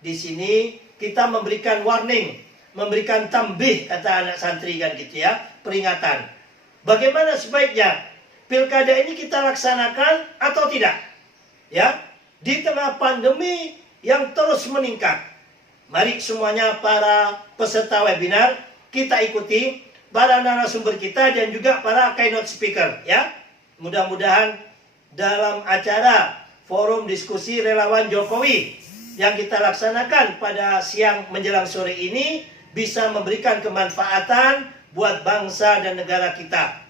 Di sini kita memberikan warning, memberikan tambih, kata anak santri kan gitu ya, peringatan. Bagaimana sebaiknya pilkada ini kita laksanakan atau tidak? Ya, di tengah pandemi yang terus meningkat. Mari semuanya para peserta webinar kita ikuti, para narasumber kita dan juga para keynote speaker ya. Mudah-mudahan dalam acara forum diskusi relawan Jokowi yang kita laksanakan pada siang menjelang sore ini bisa memberikan kemanfaatan buat bangsa dan negara kita.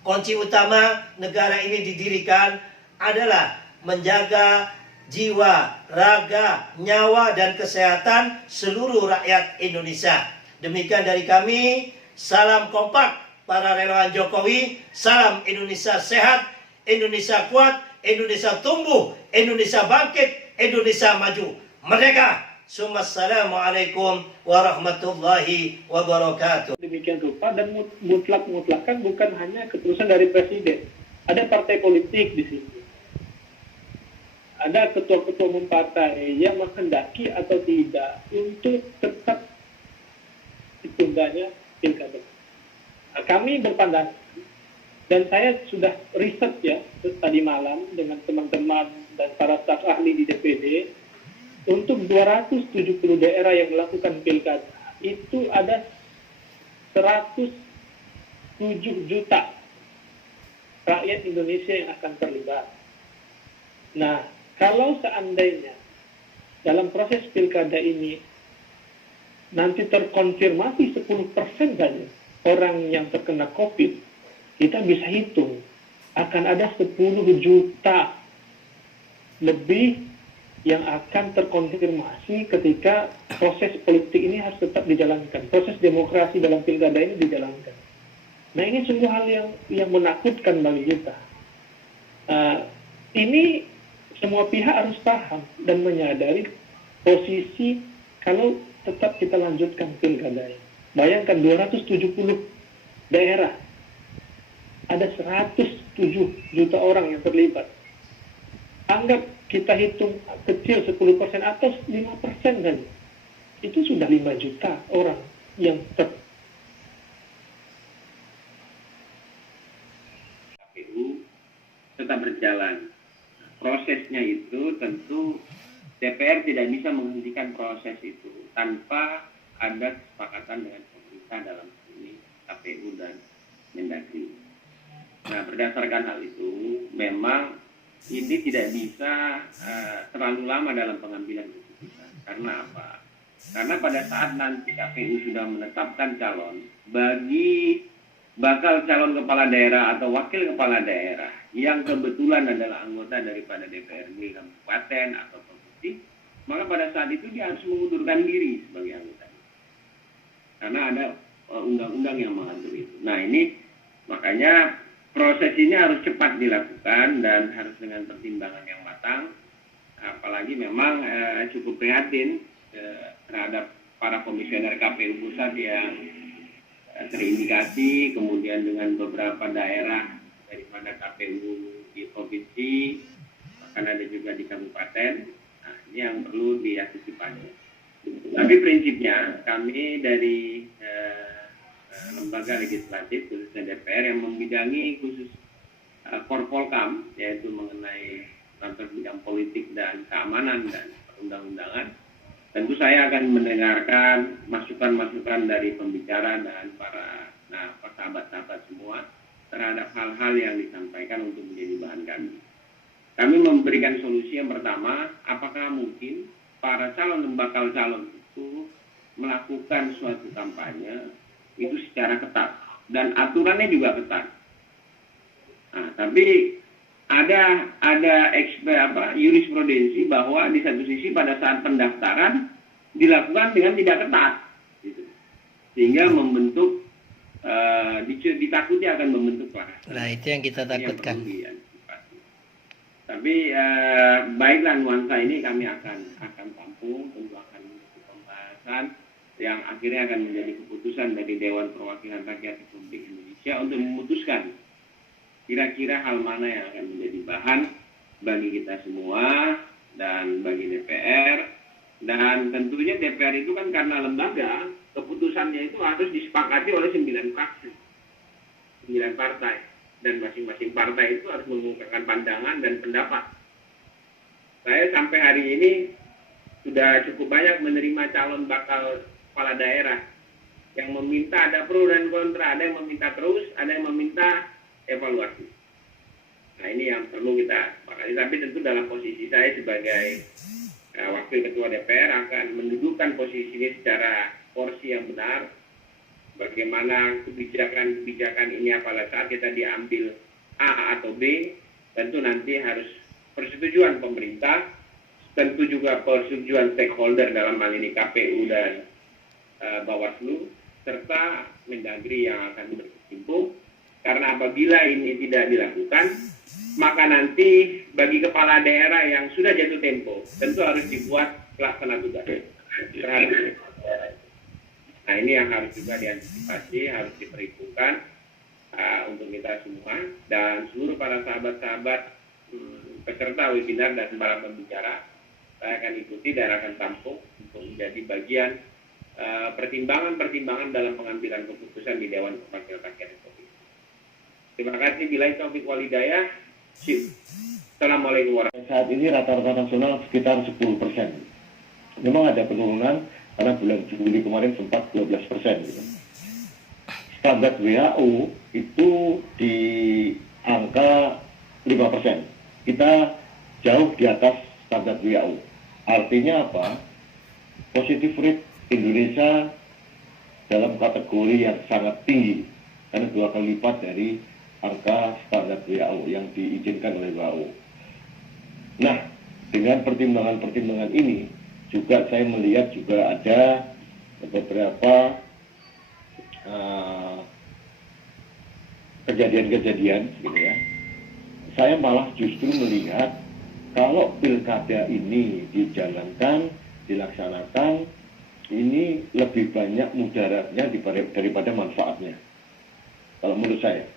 Kunci utama negara ini didirikan adalah menjaga jiwa, raga, nyawa, dan kesehatan seluruh rakyat Indonesia. Demikian dari kami, salam kompak para relawan Jokowi, salam Indonesia sehat, Indonesia kuat, Indonesia tumbuh, Indonesia bangkit, Indonesia maju. Merdeka! Assalamualaikum warahmatullahi wabarakatuh. Demikian rupa dan mutlak-mutlakan bukan hanya keputusan dari presiden. Ada partai politik di sini. Ada ketua-ketua umum partai yang menghendaki atau tidak untuk tetap ditundanya pilkada. Kami berpandangan, dan saya sudah riset ya tadi malam dengan teman-teman dan para staf ahli di DPD, untuk 270 daerah yang melakukan pilkada itu ada 107 juta rakyat Indonesia yang akan terlibat. Nah, kalau seandainya dalam proses pilkada ini nanti terkonfirmasi 10% saja orang yang terkena COVID, kita bisa hitung akan ada 10 juta lebih yang akan terkonfirmasi ketika proses politik ini harus tetap dijalankan. Proses demokrasi dalam pilkada ini dijalankan. Nah, ini sungguh hal yang menakutkan bagi kita. Ini semua pihak harus paham dan menyadari posisi kalau tetap kita lanjutkan pilkada ini. Bayangkan 270 daerah, ada 107 juta orang yang terlibat. Anggap kita hitung kecil 10% atau 5% saja. Itu sudah 5 juta orang yang KPU tetap berjalan. Prosesnya itu tentu DPR tidak bisa menghentikan proses itu tanpa ada kesepakatan dengan pemerintah dalam ini KPU dan Mendagri. Nah, berdasarkan hal itu memang ini tidak bisa terlalu lama dalam pengambilan keputusan. Karena apa? Karena pada saat nanti KPU sudah menetapkan calon, bagi bakal calon kepala daerah atau wakil kepala daerah yang kebetulan adalah anggota daripada DPRD kabupaten atau provinsi, maka pada saat itu dia harus mengundurkan diri sebagai anggota. Karena ada undang-undang yang mengatur itu. Nah, ini makanya proses ini harus cepat dilakukan dan harus dengan pertimbangan yang matang, apalagi memang cukup prihatin terhadap para komisioner KPU pusat yang terindikasi, kemudian dengan beberapa daerah daripada KPU di provinsi, bahkan ada juga di kabupaten. Nah, ini yang perlu diantisipasi. Tapi prinsipnya kami dari lembaga legislatif khususnya DPR yang membidangi khusus Korpolkam, yaitu mengenai kantor bidang politik dan keamanan dan perundang-undangan, tentu saya akan mendengarkan masukan-masukan dari pembicara dan para sahabat-sahabat semua terhadap hal-hal yang disampaikan untuk menjadi bahan kami. Kami memberikan solusi yang pertama, apakah mungkin para calon dan bakal calon itu melakukan suatu kampanye itu secara ketat dan aturannya juga ketat. Nah, tapi ada jurisprudensi bahwa di satu sisi pada saat pendaftaran dilakukan dengan tidak ketat, gitu. Sehingga membentuk ditakuti akan membentuk kelas. Nah, itu yang kita takutkan. Tapi baiklah, nuansa ini kami akan tampung, tentu akan mengikuti pembahasan yang akhirnya akan menjadi keputusan dari Dewan Perwakilan Rakyat Republik Indonesia untuk memutuskan kira-kira hal mana yang akan menjadi bahan bagi kita semua dan bagi DPR Dan tentunya DPR itu kan karena lembaga, keputusannya itu harus disepakati oleh 9 fraksi, 9 partai. Dan masing-masing partai itu harus mengungkapkan pandangan dan pendapat. Saya sampai hari ini sudah cukup banyak menerima calon bakal kepala daerah yang meminta, ada pro dan kontra, ada yang meminta terus, ada yang meminta evaluasi. Nah, ini yang perlu kita sepakati. Tapi tentu dalam posisi saya sebagai Wakil Ketua DPR akan mendudukkan posisi ini secara porsi yang benar. Bagaimana kebijakan ini pada saat kita diambil A atau B, tentu nanti harus persetujuan pemerintah, tentu juga persetujuan stakeholder dalam hal ini KPU dan Bawaslu, serta Mendagri yang akan berkecimpung. Karena apabila ini tidak dilakukan, maka nanti bagi kepala daerah yang sudah jatuh tempo, tentu harus dibuat pelaksana tugas. Nah, ini yang harus juga diantisipasi, harus diperhitungkan untuk kita semua dan seluruh para sahabat-sahabat peserta webinar dan para pembicara. Saya akan ikuti dan akan tampung untuk menjadi bagian pertimbangan-pertimbangan dalam pengambilan keputusan di Dewan Perwakilan Rakyat Republik. Terima kasih. Billahi taufiq wal hidayah. Assalamualaikum warahmatullahi wabarakatuh. Saat ini rata-rata nasional sekitar 10%. Memang ada penurunan karena bulan Juli kemarin sempat 12%. Gitu. Standar WHO itu di angka 5%. Kita jauh di atas standar WHO. Artinya apa? Positive rate Indonesia dalam kategori yang sangat tinggi. Karena 2 kali lipat dari angka standar WHO yang diizinkan oleh WHO. Nah, dengan pertimbangan-pertimbangan ini, juga saya melihat juga ada beberapa kejadian-kejadian, gitu ya. Saya malah justru melihat kalau pilkada ini dijalankan, dilaksanakan, ini lebih banyak mudaratnya daripada manfaatnya. Kalau menurut saya.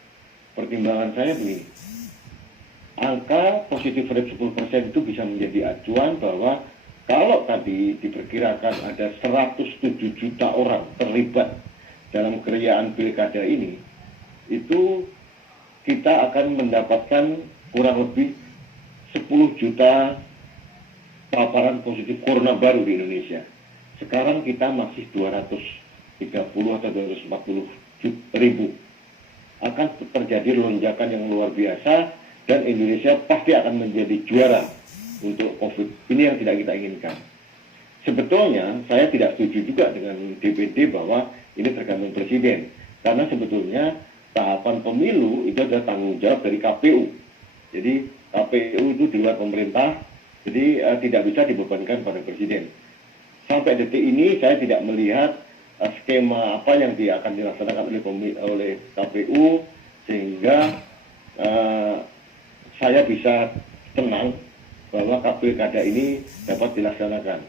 Pertimbangan saya begini, angka positif rate 10% itu bisa menjadi acuan bahwa kalau tadi diperkirakan ada 107 juta orang terlibat dalam keriaan pilkada ini, itu kita akan mendapatkan kurang lebih 10 juta paparan positif corona baru di Indonesia. Sekarang kita masih 230 atau 240 ribu. Akan terjadi lonjakan yang luar biasa dan Indonesia pasti akan menjadi juara untuk COVID. Ini yang tidak kita inginkan. Sebetulnya saya tidak setuju juga dengan DPD bahwa ini tergantung presiden. Karena sebetulnya tahapan pemilu itu adalah tanggung jawab dari KPU. Jadi KPU itu di luar pemerintah, jadi tidak bisa dibebankan pada presiden. Sampai detik ini saya tidak melihat skema apa yang akan dilaksanakan oleh KPU sehingga saya bisa tenang bahwa pilkada ini dapat dilaksanakan.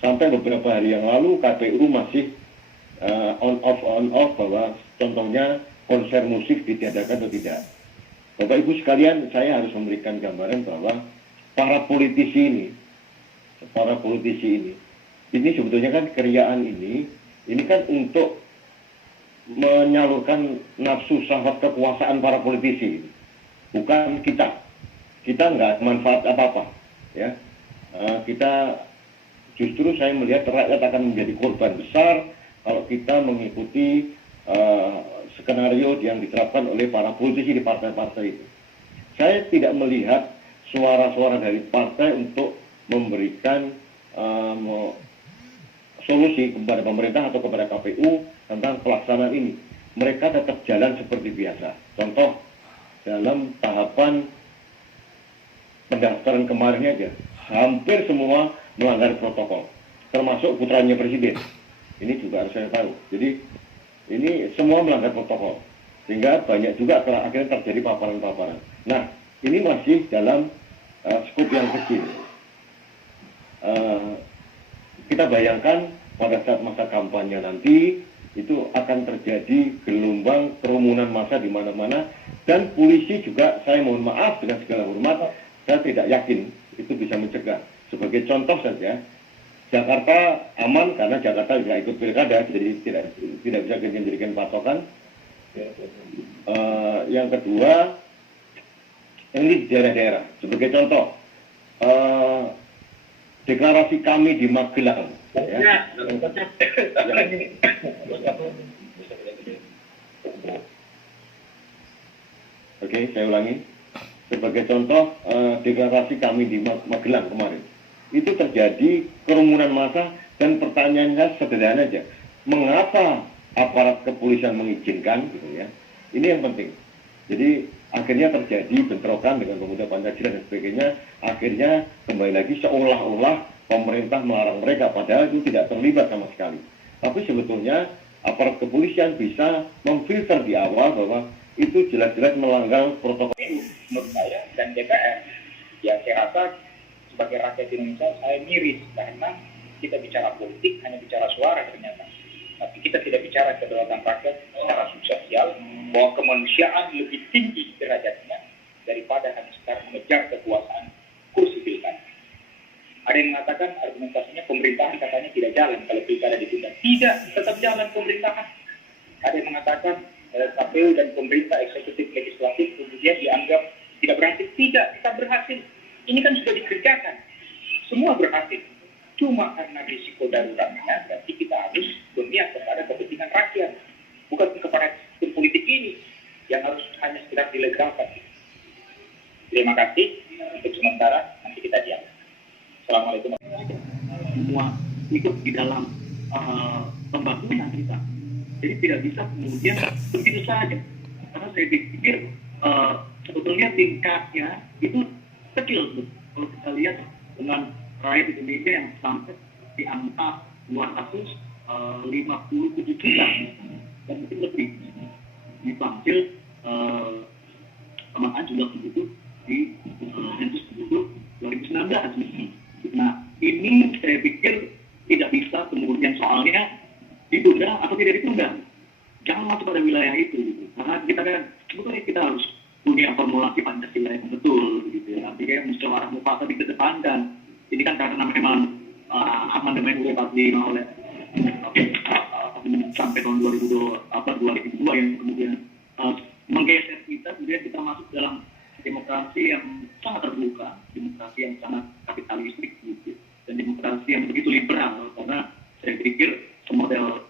Sampai beberapa hari yang lalu KPU masih on off bahwa contohnya konser musik ditiadakan atau tidak. Bapak Ibu sekalian, saya harus memberikan gambaran bahwa para politisi ini sebetulnya kan keriaan ini kan untuk menyalurkan nafsu syahwat kekuasaan para politisi, bukan kita nggak manfaat apa-apa, ya. Kita justru saya melihat rakyat akan menjadi korban besar kalau kita mengikuti skenario yang diterapkan oleh para politisi di partai-partai itu. Saya tidak melihat suara-suara dari partai untuk memberikan solusi kepada pemerintah atau kepada KPU tentang pelaksanaan ini. Mereka tetap jalan seperti biasa. Contoh, dalam tahapan pendaftaran kemarin aja, hampir semua melanggar protokol, termasuk putranya presiden. Ini juga harus saya tahu. Jadi, ini semua melanggar protokol. Sehingga banyak juga akhirnya terjadi paparan-paparan. Nah, ini masih dalam skup yang kecil. Kita bayangkan pada saat masa kampanye nanti itu akan terjadi gelombang kerumunan massa di mana-mana dan polisi juga, saya mohon maaf dengan segala hormat, saya tidak yakin itu bisa mencegah. Sebagai contoh saja, Jakarta aman karena Jakarta tidak ikut pilkada, jadi tidak bisa dijadikan patokan. Yang kedua, ini di daerah-daerah. Sebagai contoh, deklarasi kami di Magelang. Ya. Oke, saya ulangi. Sebagai contoh, deklarasi kami di Magelang kemarin, itu terjadi kerumunan massa dan pertanyaannya sederhana aja. Mengapa aparat kepolisian mengizinkan, gitu ya? Ini yang penting. Jadi akhirnya terjadi bentrokan dengan pemuda Pancasila dan sebagainya. Akhirnya kembali lagi seolah-olah pemerintah melarang mereka, padahal itu tidak terlibat sama sekali. Tapi sebetulnya aparat kepolisian bisa memfilter di awal bahwa itu jelas-jelas melanggar protokol. Menurut saya dan DPR, ya saya rasa sebagai rakyat Indonesia saya miris karena kita bicara politik hanya bicara suara ternyata, tapi kita tidak bicara kedaulatan rakyat secara substansial, bahwa kemanusiaan lebih tinggi derajatnya daripada hanya sekarang mengejar kekuasaan kursi pilkada. Ada yang mengatakan argumentasinya pemerintahan katanya tidak jalan kalau pilkada ditunda. Tidak, tetap jalan pemerintahan. Ada yang mengatakan KPU dan pemerintah eksekutif legislatif kemudian dianggap tidak berhasil. Tidak, kita berhasil. Ini kan sudah dikerjakan. Semua berhasil. Cuma karena risiko daruratnya, berarti kita harus berniat kepada kepentingan rakyat. Bukan kepada sistem politik ini yang harus hanya sekedar dilegalkan. Terima kasih. Untuk sementara, nanti kita diam. Assalamualaikum. Semua ikut di dalam pembangunan kita. Jadi tidak bisa kemudian begitu saja. Karena saya pikir sebetulnya tingkatnya itu kecil. Kalau kita lihat dengan rakyat Indonesia yang sampai di angka 257 juta dan mungkin lebih. Dipanggil samaan juga begitu di sensus penduduk 2019. Nah, ini saya pikir tidak bisa kemudian soalnya ditunda atau tidak ditunda. Jangan masuk pada wilayah itu, gitu. Karena kita kan sebetulnya kita harus punya formulasi Pancasila yang betul, gitu ya. Artinya musyawarah mufakat dikedepankan. Ini kan karena memang amandemen UUD 45 oleh sampai tahun 2002 yang kemudian menggeser kita, kemudian kita masuk dalam demokrasi yang sangat terbuka, demokrasi yang sangat kapitalistik, gitu, dan demokrasi yang begitu liberal. Karena saya pikir semodel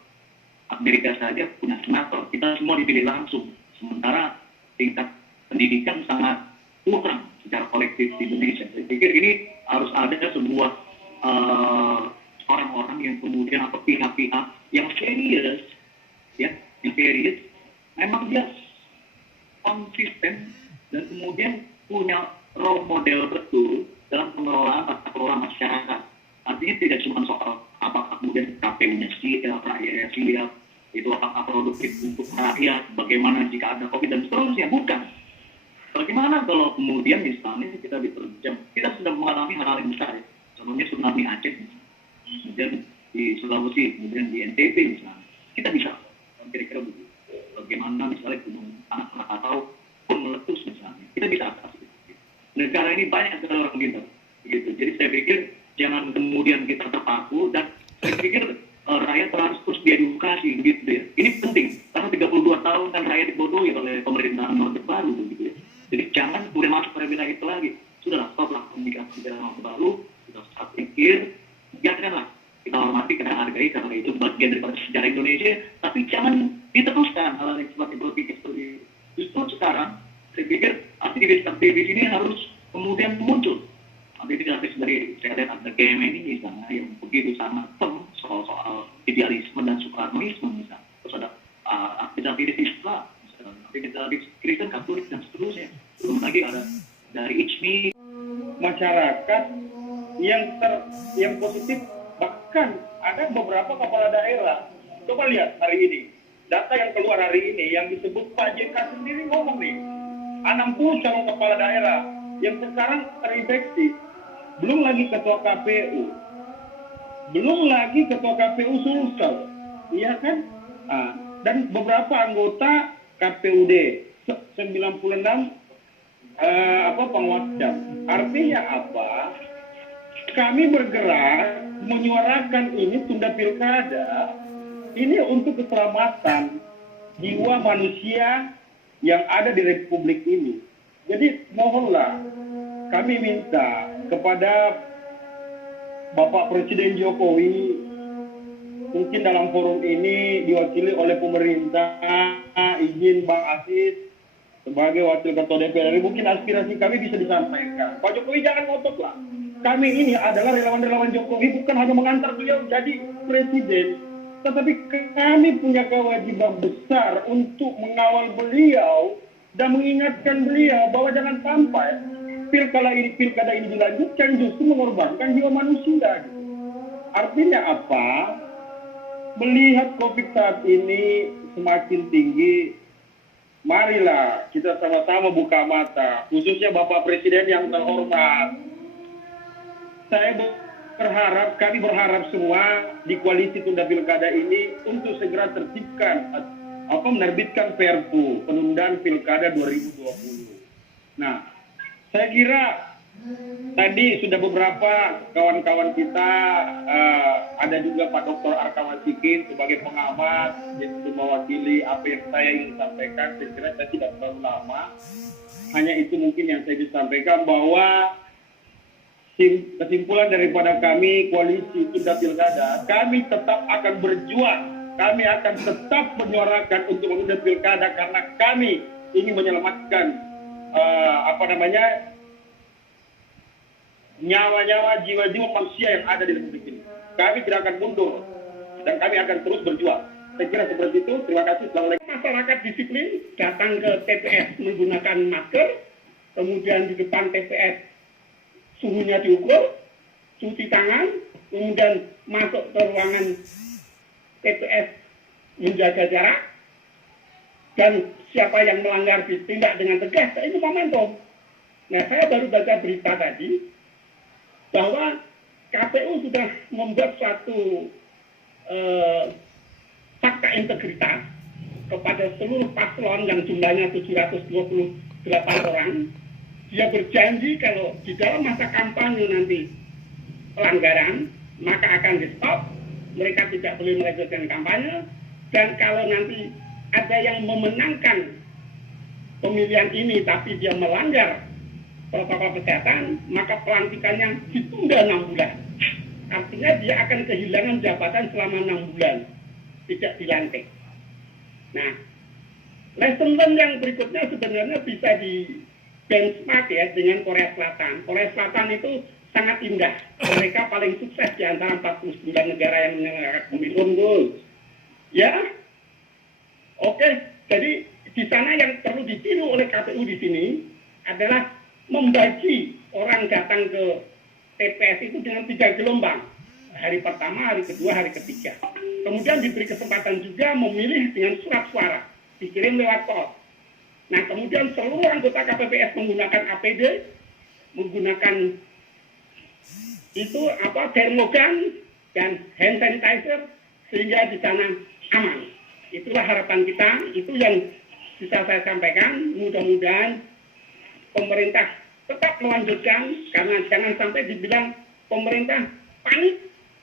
Amerika saja punya senator, kita semua dipilih langsung, sementara tingkat pendidikan sangat kurang secara kolektif di Indonesia. Saya pikir ini harus ada sebuah orang-orang yang kemudian atau pihak-pihak yang serius, ya, yang serius, memang dia konsisten dan kemudian punya role model betul dalam pengelolaan tata kelola masyarakat. Artinya tidak cuma soal apakah kemudian KPU-nya siap, rakyatnya siap, itu apakah produktif untuk rakyat, bagaimana jika ada COVID dan seterusnya, bukan. Bagaimana kalau kemudian misalnya kita diterjang, kita sudah mengalami hal-hal yang besar, ya. Contohnya tsunami Aceh, kemudian di Sulawesi, kemudian di NTB misalnya, kita bisa kira-kira begitu. Bagaimana misalnya gunung anak Krakatau pun meletus misalnya, kita bisa atasi. Negara ini banyak sekali orang pintar, gitu. Jadi saya pikir jangan kemudian kita terpaku, dan saya pikir rakyat harus terus diedukasi, gitu ya. Ini penting karena 32 tahun kan rakyat dibodohi oleh pemerintahan Orde Baru, gitu ya. Jadi jangan kemudian masuk pada wilayah itu lagi. Sudahlah, stoplah komunikasi dengan Orde Baru. Kita harus pikir, biarkanlah, kita hormati, kita hargai karena itu bagian daripada sejarah Indonesia. Tapi jangan diteruskan hal-hal yang seperti berpikir seperti itu. Justru sekarang saya pikir aktivis-aktivis ini harus kemudian muncul. Aktivis-aktivis dari saya lihat ada GM ini misalnya yang begitu sangat firm soal idealisme dan Soekarnoisme misalnya. Terus ada aktivis-aktivis Islam, aktivis-aktivis Kristen, Katolik dan seterusnya. Belum lagi ada dari ICMI. Masyarakat yang positif, bahkan ada beberapa kepala daerah. Coba lihat hari ini, data yang keluar hari ini yang disebut Pak JK sendiri ngomong nih, 60 calon kepala daerah yang sekarang terinfeksi, belum lagi ketua KPU, belum lagi ketua KPU Sulsel, iya kan? Dan beberapa anggota KPUD 96 penguasa. Artinya apa? kami bergerak menyuarakan ini tunda pilkada ini untuk keselamatan jiwa manusia yang ada di Republik ini. Jadi mohonlah kami minta kepada Bapak Presiden Jokowi, mungkin dalam forum ini diwakili oleh pemerintah, izin Bang Aziz sebagai Wakil Ketua DPR RI, mungkin aspirasi kami bisa disampaikan. Pak Jokowi jangan ngotot lah. Kami ini adalah relawan-relawan Jokowi, bukan hanya mengantar beliau jadi presiden, tetapi kami punya kewajiban besar untuk mengawal beliau dan mengingatkan beliau bahwa jangan sampai pilkada ini dilanjutkan justru mengorbankan jiwa manusia. Artinya apa? Melihat COVID saat ini semakin tinggi, marilah kita sama-sama buka mata, khususnya Bapak Presiden yang terhormat. Kami berharap semua di koalisi tunda pilkada ini untuk segera tertibkan menerbitkan Perpu penundaan pilkada 2020. Nah, saya kira tadi sudah beberapa kawan-kawan kita, ada juga Pak Dr. Arkawan Sikin sebagai pengamat yang mewakili apa yang saya ingin sampaikan. Saya kira saya tidak terlalu lama. Hanya itu mungkin yang saya bisa sampaikan, bahwa kesimpulan daripada kami koalisi tunda pilkada, kami tetap akan berjuang. Kami akan tetap menyuarakan untuk menunda pilkada karena kami ingin menyelamatkan nyawa-nyawa, jiwa-jiwa manusia yang ada di Republik ini. Kami tidak akan mundur dan kami akan terus berjuang. Saya kira seperti itu. Terima kasih. Assalamualaikum. Masyarakat disiplin datang ke TPS menggunakan masker, kemudian di depan TPS suhunya diukur, cuci tangan, kemudian masuk ke ruangan TPS menjaga jarak, dan siapa yang melanggar ditindak dengan tegas. Itu momentum. Nah, saya baru baca berita tadi bahwa KPU sudah membuat suatu fakta integritas kepada seluruh paslon yang jumlahnya 728 orang. Dia berjanji kalau di dalam masa kampanye nanti pelanggaran, maka akan di-stop, mereka tidak boleh melanjutkan kampanye, dan kalau nanti ada yang memenangkan pemilihan ini tapi dia melanggar protokol kesehatan, maka pelantikannya ditunda 6 bulan. Artinya dia akan kehilangan jabatan selama 6 bulan, tidak dilantik. Nah, lesson learned yang berikutnya sebenarnya bisa di benchmark ya dengan Korea Selatan. Korea Selatan itu sangat indah. Mereka paling sukses di antara 49 negara yang menyelenggarakan pemilu. Ya, oke. Jadi di sana yang perlu ditiru oleh KPU di sini adalah membagi orang datang ke TPS itu dengan 3 gelombang. Hari pertama, hari kedua, hari ketiga. Kemudian diberi kesempatan juga memilih dengan surat suara, dikirim lewat pos. Nah, kemudian seluruh anggota KPPS menggunakan APD, menggunakan termogan dan hand sanitizer, sehingga di sana aman. Itulah harapan kita, itu yang bisa saya sampaikan. Mudah-mudahan pemerintah tetap melanjutkan, karena jangan sampai dibilang pemerintah panik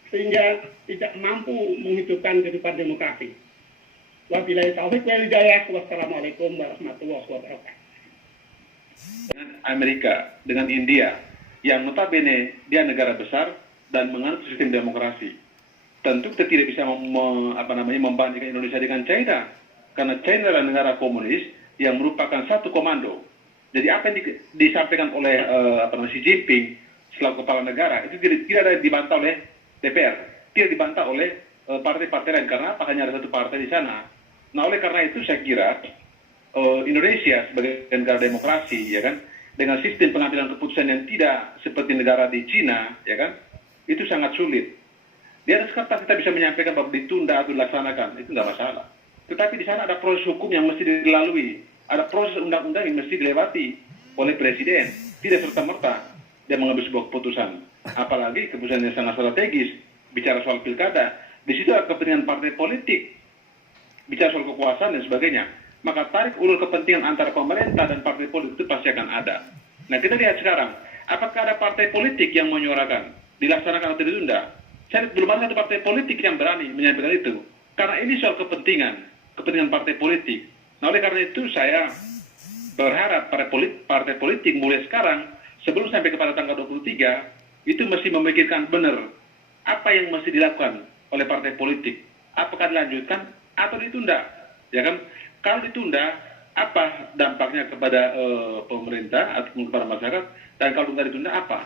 sehingga tidak mampu menghidupkan kehidupan demokrasi. Wabillahi taufiq wal hidayah. Wassalamualaikum warahmatullahi wabarakatuh. Dengan Amerika, dengan India, yang notabene dia negara besar dan menganut sistem demokrasi. Tentu kita tidak bisa membandingkan Indonesia dengan China, karena China adalah negara komunis yang merupakan satu komando. Jadi apa yang disampaikan oleh Xi Jinping selaku kepala negara itu tidak ada dibantah oleh DPR, tidak dibantah oleh partai-partai lain, karena apa? Hanya ada satu partai di sana. Nah, oleh karena itu saya kira Indonesia sebagai negara demokrasi, ya kan, dengan sistem pengambilan keputusan yang tidak seperti negara di Cina, ya kan, itu sangat sulit. Di atas kertas kita bisa menyampaikan bahwa ditunda atau dilaksanakan, itu nggak masalah. Tetapi di sana ada proses hukum yang mesti dilalui, ada proses undang-undang yang mesti dilewati oleh presiden. Tidak serta-merta dia mengambil sebuah keputusan, apalagi keputusan yang sangat strategis, bicara soal pilkada. Di situ ada kepentingan partai politik, bicara soal kekuasaan dan sebagainya. Maka tarik ulur kepentingan antara pemerintah dan partai politik itu pasti akan ada. Nah, kita lihat sekarang, apakah ada partai politik yang menyuarakan dilaksanakan atau ditunda. Saya belum ada satu partai politik yang berani menyampaikan itu. Karena ini soal kepentingan partai politik. Nah, oleh karena itu saya berharap partai politik mulai sekarang, sebelum sampai kepada tanggal 23, itu mesti memikirkan benar apa yang mesti dilakukan oleh partai politik. Apakah dilanjutkan atau ditunda? Ya kan? Kalau ditunda, apa dampaknya kepada pemerintah atau kepada masyarakat? Dan kalau tidak ditunda, apa?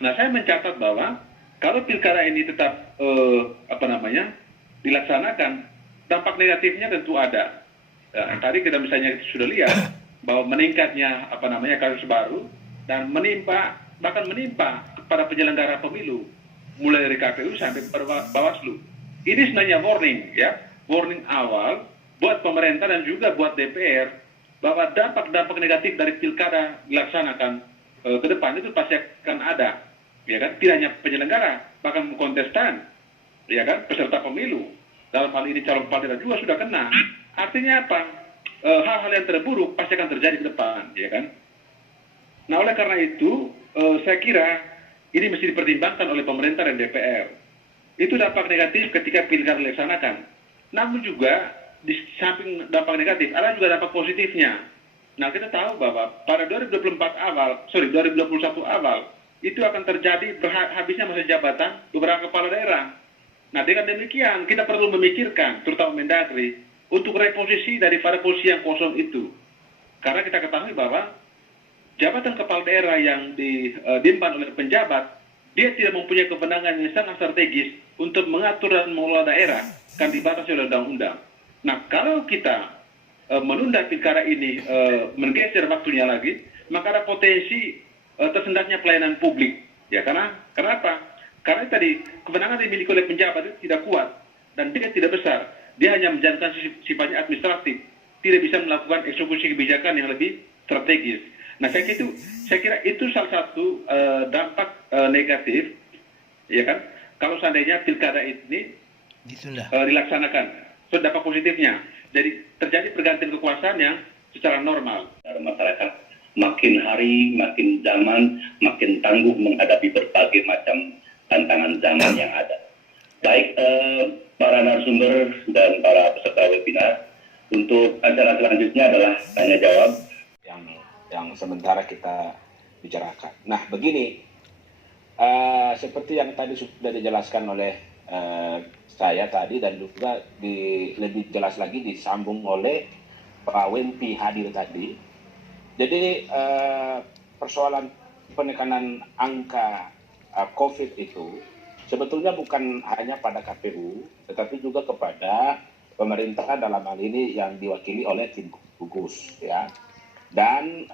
Nah, saya mencatat bahwa kalau pilkada ini tetap dilaksanakan, dampak negatifnya tentu ada. Nah, tadi kita misalnya sudah lihat bahwa meningkatnya kasus baru dan bahkan menimpa kepada penyelenggara pemilu mulai dari KPU sampai kepada Bawaslu. Ini sebenarnya warning awal buat pemerintah dan juga buat DPR bahwa dampak-dampak negatif dari pilkada dilaksanakan ke depan itu pasti akan ada, ya kan? Tidak hanya penyelenggara, bahkan kontestan, ya kan? Peserta pemilu. Dalam hal ini calon kepala daerah juga sudah kena. Artinya apa? Hal-hal yang terburuk pasti akan terjadi ke depan, ya kan? Nah, oleh karena itu, saya kira ini mesti dipertimbangkan oleh pemerintah dan DPR. Itu dampak negatif ketika pilkada dilaksanakan. Namun juga di samping dampak negatif, ada juga dampak positifnya. Nah, kita tahu bahwa pada 2021 awal, itu akan terjadi habisnya masa jabatan beberapa kepala daerah. Nah, dengan demikian, kita perlu memikirkan, terutama Mendagri, untuk reposisi daripada posisi yang kosong itu. Karena kita ketahui bahwa jabatan kepala daerah yang diemban oleh penjabat, dia tidak mempunyai kewenangan yang sangat strategis untuk mengatur dan mengelola daerah, kan dibatasi oleh undang-undang. Nah, kalau kita menunda pilkada ini menggeser waktunya lagi, maka ada potensi tersendatnya pelayanan publik. Ya, kenapa? Karena tadi kewenangan yang dimiliki oleh penjabat itu tidak kuat dan dia tidak besar. Dia hanya menjalankan sifatnya administratif, tidak bisa melakukan eksekusi kebijakan yang lebih strategis. Nah, saya kira itu salah satu dampak negatif, ya kan? Kalau seandainya pilkada ini dilaksanakan. So, dampak positifnya, jadi terjadi pergantian kekuasaan yang secara normal. Masyarakat makin hari, makin zaman, makin tangguh menghadapi berbagai macam tantangan zaman yang ada. Baik para narasumber dan para peserta webinar, untuk acara selanjutnya adalah tanya jawab yang sementara kita bicarakan. Nah, begini, seperti yang tadi sudah dijelaskan oleh saya tadi dan juga lebih jelas lagi disambung oleh Pak Wempi hadir tadi. Jadi persoalan penekanan angka COVID itu sebetulnya bukan hanya pada KPU, tetapi juga kepada pemerintah dalam hal ini yang diwakili oleh tim gugus, ya, dan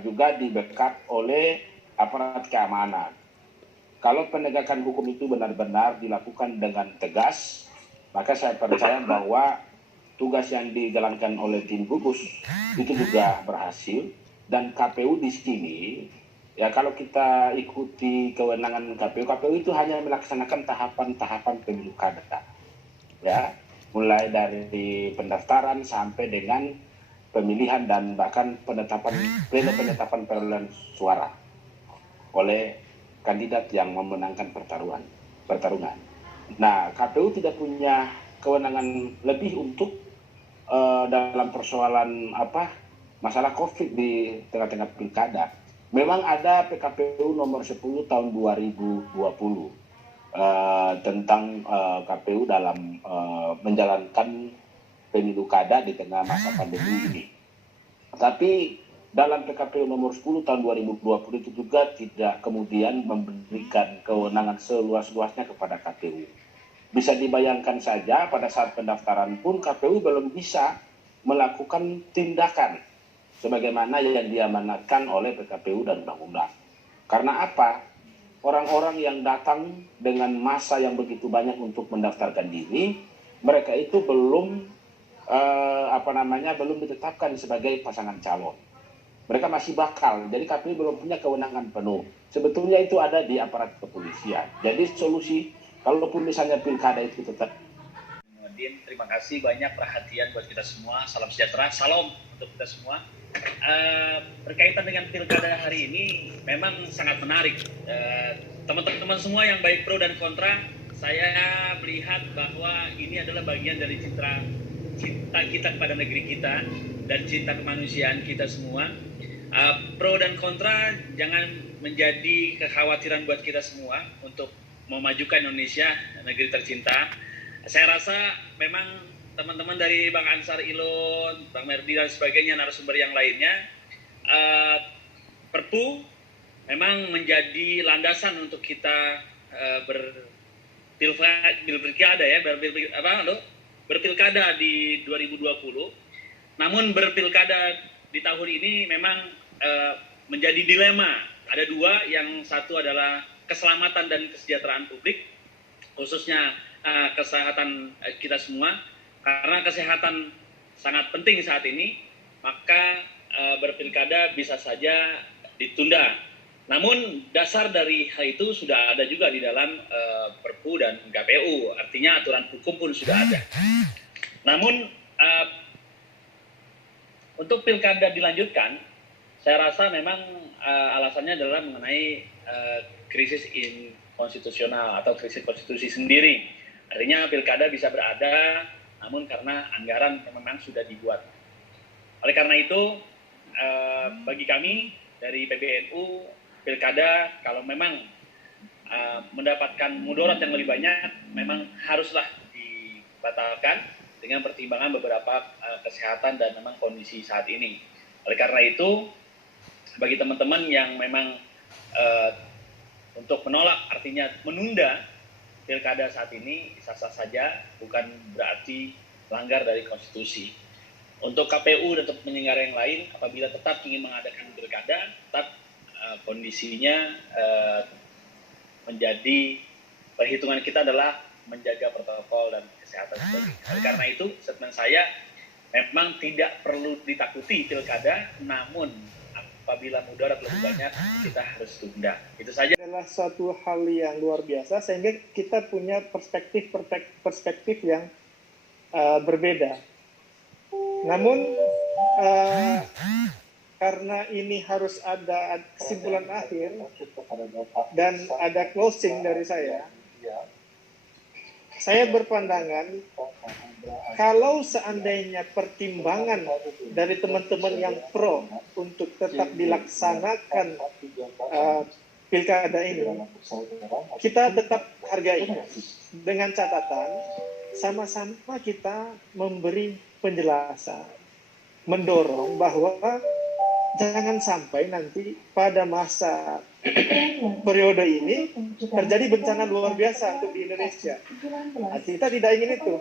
juga di backup oleh aparat keamanan. Kalau penegakan hukum itu benar-benar dilakukan dengan tegas, maka saya percaya bahwa tugas yang dijalankan oleh tim gugus itu juga berhasil. Dan KPU di sini, ya kalau kita ikuti kewenangan KPU itu hanya melaksanakan tahapan-tahapan pemilu kada, ya, mulai dari pendaftaran sampai dengan pemilihan dan bahkan penetapan perolehan suara oleh kandidat yang memenangkan pertarungan. Nah, KPU tidak punya kewenangan lebih untuk dalam persoalan masalah COVID di tengah-tengah pilkada. Memang ada PKPU nomor 10 tahun 2020 tentang KPU dalam menjalankan pemilu kada di tengah masa pandemi ini. Tapi dalam PKPU nomor 10 tahun 2020 itu juga tidak kemudian memberikan kewenangan seluas-luasnya kepada KPU. Bisa dibayangkan saja pada saat pendaftaran pun KPU belum bisa melakukan tindakan sebagaimana yang diamanatkan oleh PKPU dan undang-undang. Karena apa? Orang-orang yang datang dengan massa yang begitu banyak untuk mendaftarkan diri, mereka itu belum belum ditetapkan sebagai pasangan calon. Mereka masih bakal, jadi KPU belum punya kewenangan penuh. Sebetulnya itu ada di aparat kepolisian. Jadi solusi, kalaupun misalnya pilkada itu tetap. Terima kasih banyak perhatian buat kita semua. Salam sejahtera, salam untuk kita semua. Berkaitan dengan pilkada hari ini, memang sangat menarik. teman-teman semua yang baik pro dan kontra, saya melihat bahwa ini adalah bagian dari cinta kita kepada negeri kita dan cinta kemanusiaan kita semua. Pro dan kontra jangan menjadi kekhawatiran buat kita semua untuk memajukan Indonesia, negeri tercinta. Saya rasa memang teman-teman dari Bang Ansar Ilon, Bang Merdi dan sebagainya, narasumber yang lainnya, Perpu memang menjadi landasan untuk kita berpilkada di 2020. Namun berpilkada di tahun ini memang menjadi dilema. Ada dua, yang satu adalah keselamatan dan kesejahteraan publik, khususnya kesehatan kita semua. Karena kesehatan sangat penting saat ini, maka berpilkada bisa saja ditunda. Namun dasar dari hal itu sudah ada juga di dalam Perpu dan KPU, artinya aturan hukum pun sudah ada. Namun untuk pilkada dilanjutkan, saya rasa memang alasannya adalah mengenai krisis konstitusional atau krisis konstitusi sendiri. Artinya pilkada bisa berada, namun karena anggaran memang sudah dibuat. Oleh karena itu, bagi kami dari PBNU, pilkada kalau memang mendapatkan mudarat yang lebih banyak, memang haruslah dibatalkan dengan pertimbangan beberapa kesehatan dan memang kondisi saat ini. Oleh karena itu, bagi teman-teman yang memang untuk menolak, artinya menunda pilkada saat ini, sah-sah saja, bukan berarti langgar dari konstitusi. Untuk KPU dan untuk penyelenggara yang lain, apabila tetap ingin mengadakan pilkada, tetap kondisinya menjadi perhitungan kita adalah menjaga protokol dan kesehatan sebagainya. Oleh karena itu, statement saya memang tidak perlu ditakuti pilkada, namun apabila mudarat lebih banyak, kita harus tunda. Itu saja. Adalah suatu hal yang luar biasa, sehingga kita punya perspektif yang berbeda. Namun karena ini harus ada kesimpulan akhir dan ada closing dari saya berpandangan kalau seandainya pertimbangan dari teman-teman yang pro untuk tetap dilaksanakan pilkada ini, kita tetap hargai dengan catatan sama-sama kita memberi penjelasan, mendorong bahwa jangan sampai nanti pada masa periode ini terjadi bencana luar biasa untuk di Indonesia. Nah, kita tidak ingin itu.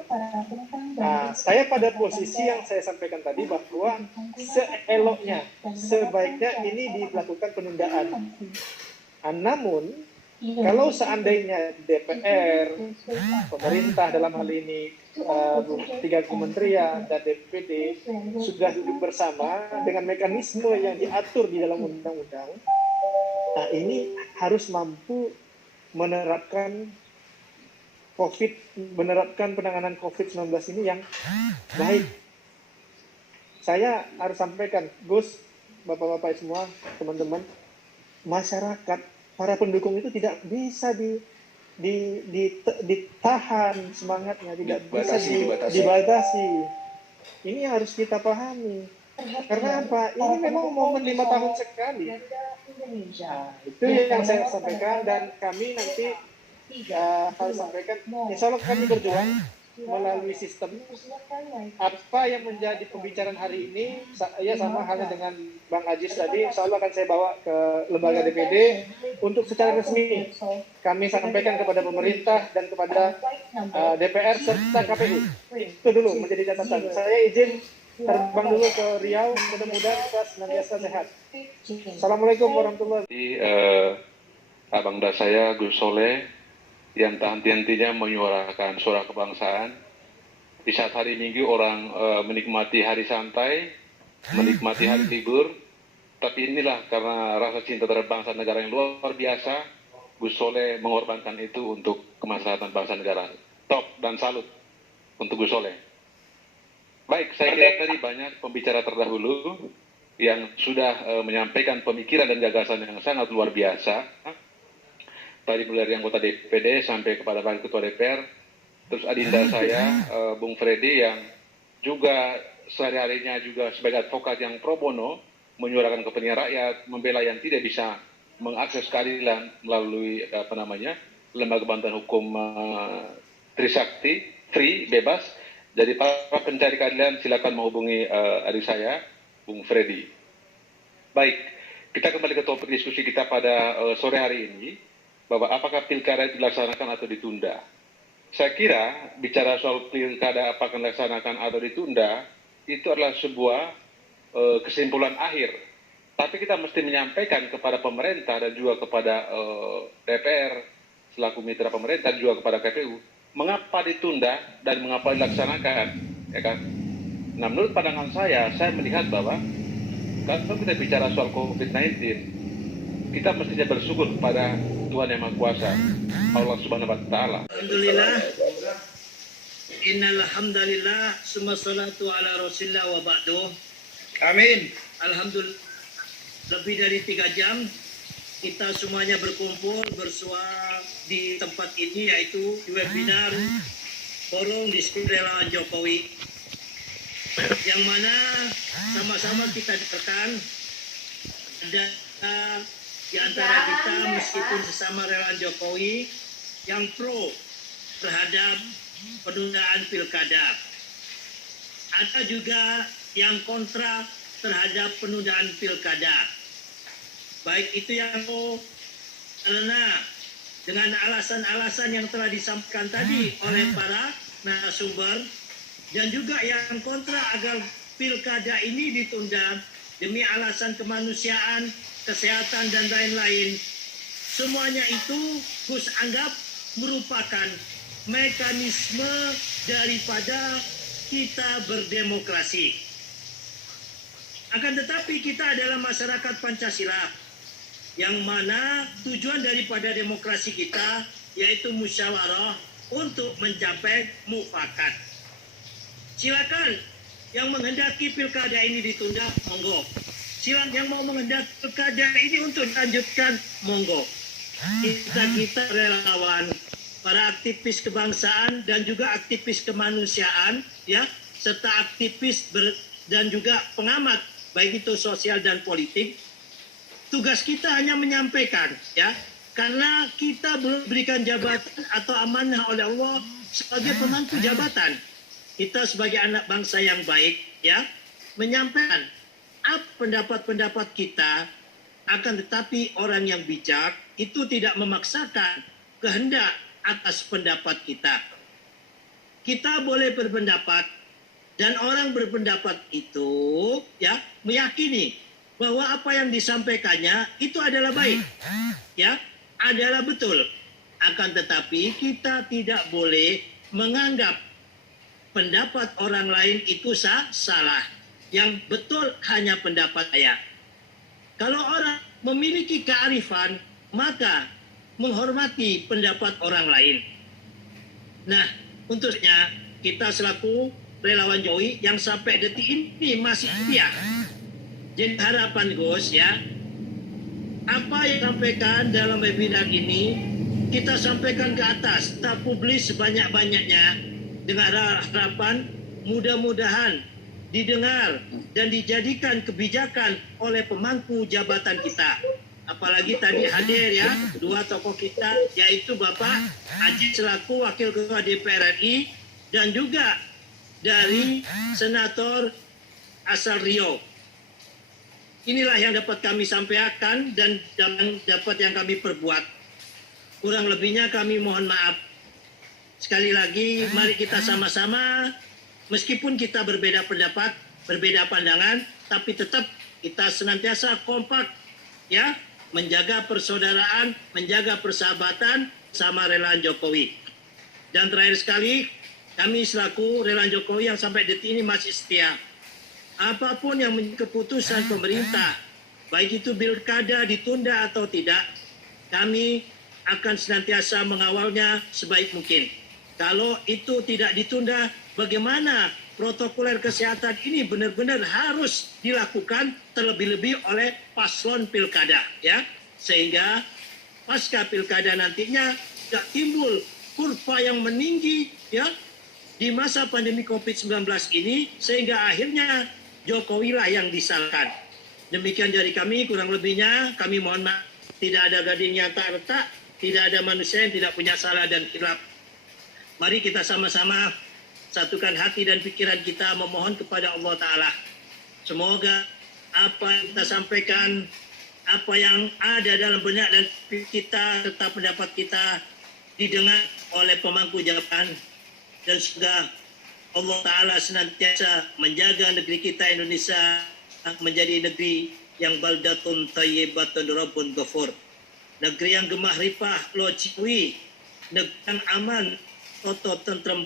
Nah, saya pada posisi yang saya sampaikan tadi bahwa seeloknya, sebaiknya ini dilakukan penundaan. Nah, namun kalau seandainya DPR, pemerintah dalam hal ini, 3 kementerian dan DPD sudah duduk bersama dengan mekanisme yang diatur di dalam undang-undang, nah ini harus mampu menerapkan penanganan COVID-19 ini yang baik. Saya harus sampaikan, Gus, Bapak-Bapak semua, teman-teman, masyarakat, para pendukung itu tidak bisa ditahan semangatnya, tidak bisa dibatasi. Ini harus kita pahami. Karena apa? Ini memang momen 5 tahun sekali. Nah, itu yang saya sampaikan, dan kami nanti harus sampaikan. Insya Allah kami berjuang melalui sistem. Apa yang menjadi pembicaraan hari ini, ya sama halnya dengan Bang Ajis tadi, insya Allah akan saya bawa ke lembaga DPD untuk secara resmi kami sampaikan kepada pemerintah dan kepada DPR serta KPU. Itu dulu menjadi catatan. Saya izin terbang dulu ke Riau, mudah-mudahan kita senantiasa sehat. Assalamualaikum warahmatullahi wabarakatuh. Abang dan saya Gus Soleh yang tak henti-hentinya menyuarakan suara kebangsaan. Di saat hari Minggu orang menikmati hari santai, menikmati hari libur, tapi inilah karena rasa cinta terhadap bangsa negara yang luar biasa, Gus Soleh mengorbankan itu untuk kemaslahatan bangsa negara. Top dan salut untuk Gus Soleh. Baik, saya kira tadi banyak pembicara terdahulu yang sudah menyampaikan pemikiran dan gagasan yang sangat luar biasa. tadi mulai dari anggota DPD sampai kepada Wakil Ketua DPR, terus adinda saya, Bung Freddy yang juga sehari-harinya juga sebagai advokat yang pro bono, menyuarakan kepentingan rakyat, membela yang tidak bisa mengakses keadilan melalui lembaga bantuan hukum Trisakti, free, bebas. Jadi para pencari keadilan silakan menghubungi adik saya, Bung Freddy. Baik, kita kembali ke topik diskusi kita pada sore hari ini, bahwa apakah pilkada itu dilaksanakan atau ditunda. Saya kira bicara soal pilkada apakah dilaksanakan atau ditunda, itu adalah sebuah kesimpulan akhir. Tapi kita mesti menyampaikan kepada pemerintah dan juga kepada DPR selaku mitra pemerintah dan juga kepada KPU, mengapa ditunda dan mengapa dilaksanakan, ya kan? Nah, menurut pandangan saya melihat bahwa kalau kita bicara soal COVID-19, kita mestinya bersyukur kepada Tuhan Yang Maha Kuasa, Allah Subhanahu wa Ta'ala. Alhamdulillah. Innal hamdalillah, summa salatu ala Rasulillah wa ba'du. Amin. Alhamdulillah, lebih dari 3 jam kita semuanya berkumpul bersua di tempat ini, yaitu di webinar Forum Diskusi Relawan Jokowi, yang mana sama-sama kita ditekan ada di antara kita meskipun sesama relawan Jokowi yang pro terhadap penundaan pilkada. Ada juga yang kontra terhadap penundaan pilkada. Baik itu yang karena dengan alasan-alasan yang telah disampaikan tadi oleh para narasumber, dan juga yang kontra agar pilkada ini ditunda demi alasan kemanusiaan, kesehatan, dan lain-lain. Semuanya itu Gus anggap merupakan mekanisme daripada kita berdemokrasi. Akan tetapi kita adalah masyarakat Pancasila, yang mana tujuan daripada demokrasi kita yaitu musyawarah untuk mencapai mufakat. Silakan yang menghendaki pilkada ini ditunda, monggo. Silakan yang mau menghendaki pilkada ini untuk dilanjutkan, monggo. Kita relawan, para aktivis kebangsaan dan juga aktivis kemanusiaan, ya, serta aktivis dan juga pengamat baik itu sosial dan politik, tugas kita hanya menyampaikan, ya, karena kita belum berikan jabatan atau amanah oleh Allah sebagai pemangku jabatan. Kita sebagai anak bangsa yang baik, ya, menyampaikan pendapat-pendapat kita, akan tetapi orang yang bijak itu tidak memaksakan kehendak atas pendapat kita. Kita boleh berpendapat, dan orang berpendapat itu, ya, meyakini bahwa apa yang disampaikannya itu adalah baik, ya, adalah betul. Akan tetapi kita tidak boleh menganggap pendapat orang lain itu salah. Yang betul hanya pendapat saya. Kalau orang memiliki kearifan, maka menghormati pendapat orang lain. Nah, untuknya kita selaku relawan Jokowi yang sampai detik ini masih setia. Jadi harapan Gus, ya, apa yang disampaikan dalam webinar ini kita sampaikan ke atas, kita publis sebanyak-banyaknya dengan harapan mudah-mudahan didengar dan dijadikan kebijakan oleh pemangku jabatan kita. Apalagi tadi hadir, ya, 2 tokoh kita, yaitu Bapak Haji selaku Wakil Ketua DPR RI dan juga dari Senator asal Riau. Inilah yang dapat kami sampaikan dan dapat yang kami perbuat. Kurang lebihnya kami mohon maaf. Sekali lagi, mari kita sama-sama, meskipun kita berbeda pendapat, berbeda pandangan, tapi tetap kita senantiasa kompak, ya, menjaga persaudaraan, menjaga persahabatan sama relawan Jokowi. Dan terakhir sekali, kami selaku relawan Jokowi yang sampai detik ini masih setia. Apapun yang menjadi keputusan pemerintah, baik itu pilkada ditunda atau tidak, kami akan senantiasa mengawalnya sebaik mungkin. Kalau itu tidak ditunda, bagaimana protokoler kesehatan ini benar-benar harus dilakukan terlebih-lebih oleh paslon pilkada, ya, sehingga pasca pilkada nantinya tidak timbul kurva yang meninggi ya di masa pandemi COVID-19 ini, sehingga akhirnya Jokowi lah yang disalahkan. Demikian dari kami, kurang lebihnya kami mohon maaf, tidak ada gading yang tak retak, tidak ada manusia yang tidak punya salah dan khilaf. Mari kita sama-sama satukan hati dan pikiran kita memohon kepada Allah Ta'ala. Semoga apa yang kita sampaikan, apa yang ada dalam benak dan kita, serta pendapat kita didengar oleh pemangku jabatan, dan semoga Allah Ta'ala senantiasa menjaga negeri kita Indonesia menjadi negeri yang baldatun thayyibatun rabbun ghafur, negeri yang gemah ripah lo ciwi, negeri yang aman, toto tentrem